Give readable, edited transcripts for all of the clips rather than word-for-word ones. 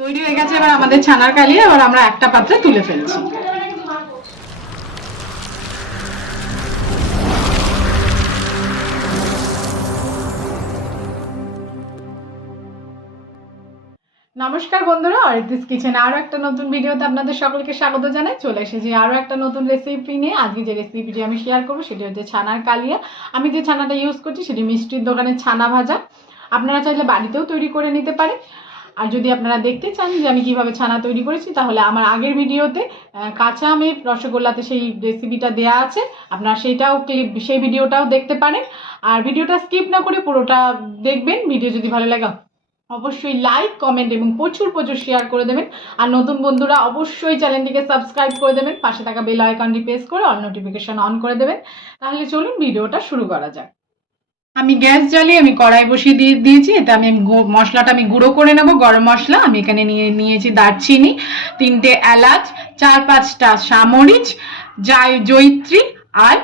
তৈরি হয়ে গেছে এবার আমাদের ছানার কালিয়া। এবার আমরা একটা পাত্রে তুলে ফেলছি। নমস্কার বন্ধুরা, অরিত্রিস কিচেনে আরো একটা নতুন ভিডিওতে আপনাদের সকলকে স্বাগত জানাই। চলে এসেছি আরো একটা নতুন রেসিপি নিয়ে। আজকে যে রেসিপিটি আমি শেয়ার করবো সেটি হচ্ছে ছানার কালিয়া। আমি যে ছানাটা ইউজ করছি সেটি মিষ্টির দোকানের ছানা ভাজা। আপনারা চাইলে বাড়িতেও তৈরি করে নিতে পারেন। আর যদি আপনারা দেখতে চান যে আমি কিভাবে ছানা তৈরি করেছি, তাহলে আমার আগের ভিডিওতে কাঁচা আমের রসগোল্লাতে সেই রেসিপিটা দেওয়া আছে, আপনারা সেই ভিডিওটাও দেখতে পারেন। আর ভিডিওটা স্কিপ না করে পুরোটা দেখবেন। ভিডিও যদি ভালো লাগে অবশ্যই লাইক, কমেন্ট এবং প্রচুর শেয়ার করে দেবেন। আর নতুন বন্ধুরা অবশ্যই চ্যানেলটিকে সাবস্ক্রাইব করে দেবেন, পাশে থাকা বেল আইকনটি প্রেস করে অল নোটিফিকেশন অন করে দেবেন। তাহলে চলুন ভিডিওটা শুরু করা যাক। আমি গ্যাস জ্বালিয়ে আমি কড়াই বসিয়ে দিয়েছি। এটা আমি মশলাটা আমি গুঁড়ো করে নেব। গরম মশলা আমি এখানে নিয়েছি দারচিনি, 3টে এলাচ, 4-5টা সামরিচ, জয়িত্রী আর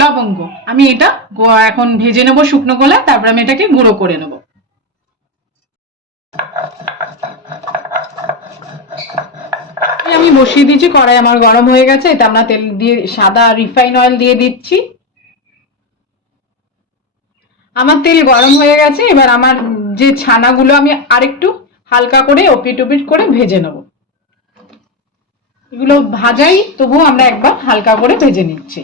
লবঙ্গ। আমি এটা এখন ভেজে নেব শুকনো গোলা, তারপর আমি এটাকে গুঁড়ো করে নেব। আমি বসিয়ে দিয়েছি, কড়াই আমার গরম হয়ে গেছে। এটা আমরা তেল দিয়ে সাদা রিফাইন অয়েল দিয়ে দিচ্ছি। আমার তেল গরম হয়ে গেছে। এবার আমার যে ছানাগুলো আমি আরেকটু হালকা করে ওপিট ওপিট করে ভেজে নেব। এগুলো ভাজাই, তবুও আমরা একবার হালকা করে ভেজে নিচ্ছি।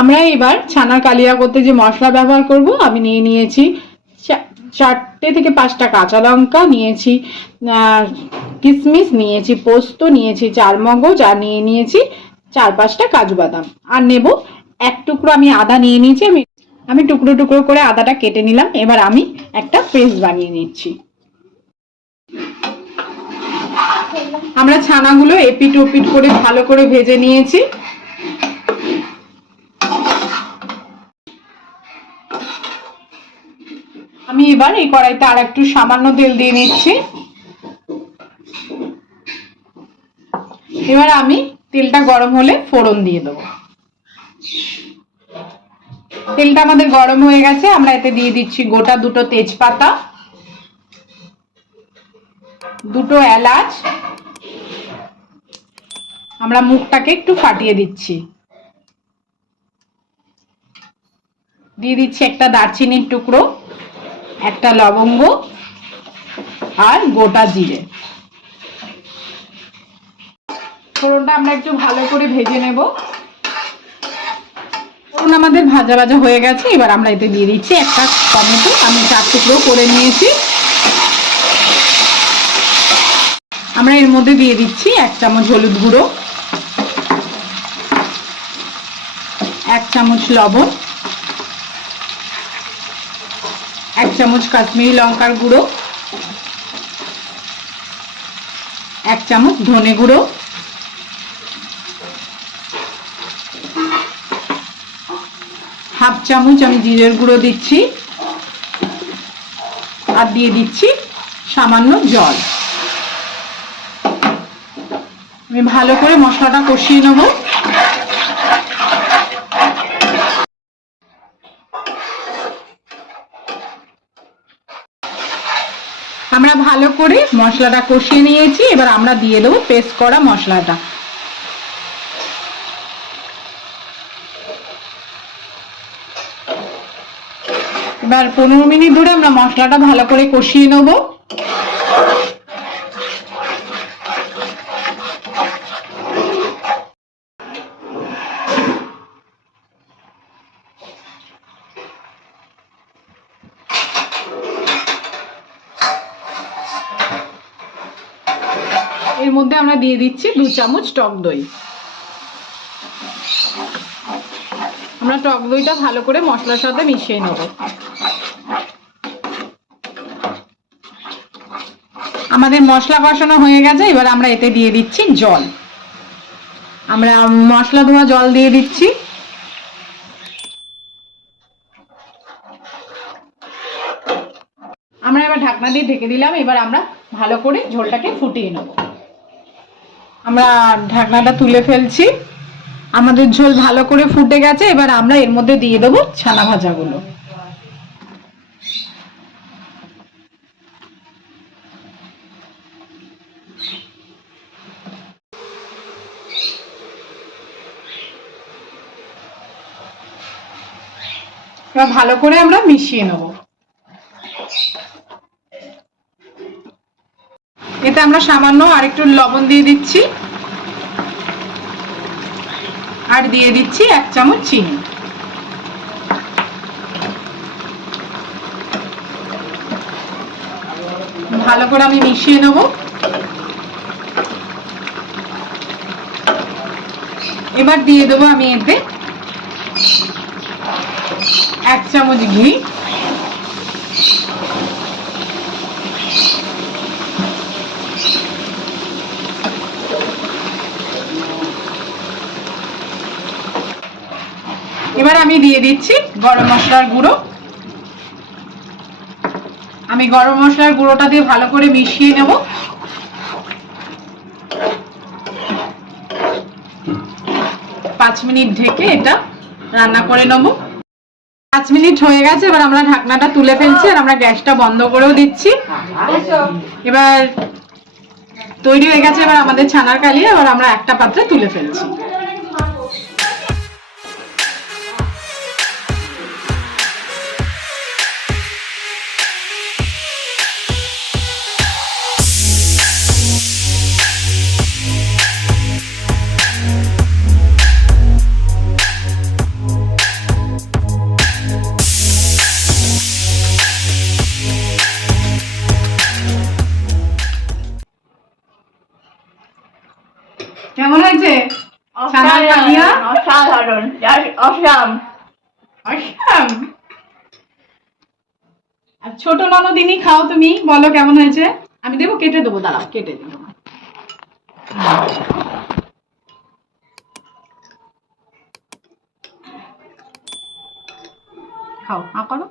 আমরা এবার ছানার কালিয়া করতে যে মশলা ব্যবহার করব, আমি নিয়েছি 4 থেকে 5টা কাঁচা লঙ্কা, নিয়েছি কিশমিশ, নিয়েছি পোস্ত, নিয়েছি চারমগজ, আর নিয়েছি 4-5টা কাজু বাদাম, আর নেব 1 টুকরো আমি আদা নিয়ে নিয়েছি। আমি টুকরো টুকরো করে আদাটা কেটে নিলাম। এবার আমি একটা পেস্ট বানিয়ে নিচ্ছি। আমরা ছানাগুলো এপিট ওপিট করে ভালো করে ভেজে নিয়েছি। আমি এবার এই কড়াইতে আর একটু সামান্য তেল দিয়ে নিচ্ছি। এবার আমি তেলটা গরম হলে ফোড়ন দিয়ে দেবো। তেলটা আমাদের গরম হয়ে গেছে। আমরা এতে দিয়ে দিচ্ছি গোটা 2টো তেজপাতা, 2টো এলাচ। আমরা মুখটাকে একটু ফাটিয়ে দিচ্ছি। দিয়ে দিচ্ছি একটা দারচিনির টুকরো, একটা লবঙ্গ আর গোটা জিরে। ফোড়নটা আমরা একটু ভালো করে ভেজে নেব। ফোড়ন আমাদের ভাজা ভাজা হয়ে গেছে। এবার আমরা এতে দিয়ে দিচ্ছি একটা টমেটো, আমি 4 টুকরো করে নিয়েছি। আমরা এর মধ্যে দিয়ে দিচ্ছি 1 চামচ হলুদ গুঁড়ো, 1 চামচ লবণ, 1 চামচ কাশ্মীরি লঙ্কার গুঁড়ো, 1 চামচ ধনে গুঁড়ো, 1/2 চামচ আমি জিরের গুঁড়ো দিচ্ছি, আর দিয়ে দিচ্ছি সামান্য জল। আমি ভালো করে মশলাটা কষিয়ে নেব। আমরা ভালো করে মশলাটা কষিয়ে নিয়েছি। এবার আমরা দিয়ে দেবো পেস্ট করা মশলাটা। এবার 15 মিনিট ধরে আমরা মশলাটা ভালো করে কষিয়ে নেব। এর মধ্যে আমরা দিয়ে দিচ্ছি 2 চামচ টক দই। আমরা টক দইটা ভালো করে মশলার সাথে মিশিয়ে নেব। আমাদের মশলা কষানো হয়ে গেছে। এবার আমরা এতে দিয়ে দিচ্ছি জল। আমরা মশলা ধোয়া জল দিয়ে দিচ্ছি। আমরা এবার ঢাকনা দিয়ে ঢেকে দিলাম। এবার আমরা ভালো করে ঝোলটাকে ফুটিয়ে নেব। আমরা ঢাকনাটা তুলে ফেলছি। আমাদের ঝোল ভালো করে ফুটে গেছে। এবার আমরা এর মধ্যে দিয়ে দেবো ছানা ভাজাগুলো। এবার ভালো করে আমরা মিশিয়ে নেব। এতে আমরা সামান্য আরেকটু লবণ দিয়ে দিচ্ছি, আর দিয়ে দিচ্ছি 1 চামচ চিনি। ভালো করে আমি মিশিয়ে নেব। এবার দিয়ে দেবো আমি এতে 1 চামচ ঘি, এবার আমি দিয়ে দিচ্ছি গরম মশলার গুঁড়ো। আমি গরম মশলার গুঁড়োটা দিয়ে ভালো করে মিশিয়ে নেব। 5 মিনিট ঢেকে এটা রান্না করে নেব। 5 মিনিট হয়ে গেছে। এবার আমরা ঢাকনাটা তুলে ফেলছি, আর আমরা গ্যাসটা বন্ধ করেও দিচ্ছি। এবার তৈরি হয়ে গেছে এবার আমাদের ছানার কালিয়া। এবার আমরা একটা পাত্রে তুলে ফেলছি। কেমন হয়েছে ছানার কালিয়া? অসাধারণ, অসাম। আর ছোট ননদিনী খাও, তুমি বলো কেমন হয়েছে। আমি দেবো, কেটে দেবো, দাঁড়াও কেটে দেবো। খাও, করো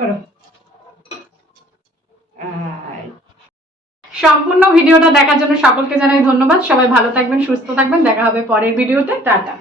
করো। সম্পূর্ণ ভিডিওটা দেখার জন্য সকলকে জানাই ধন্যবাদ। সবাই ভালো থাকবেন, সুস্থ থাকবেন। দেখা হবে পরের ভিডিওতে। টাটা।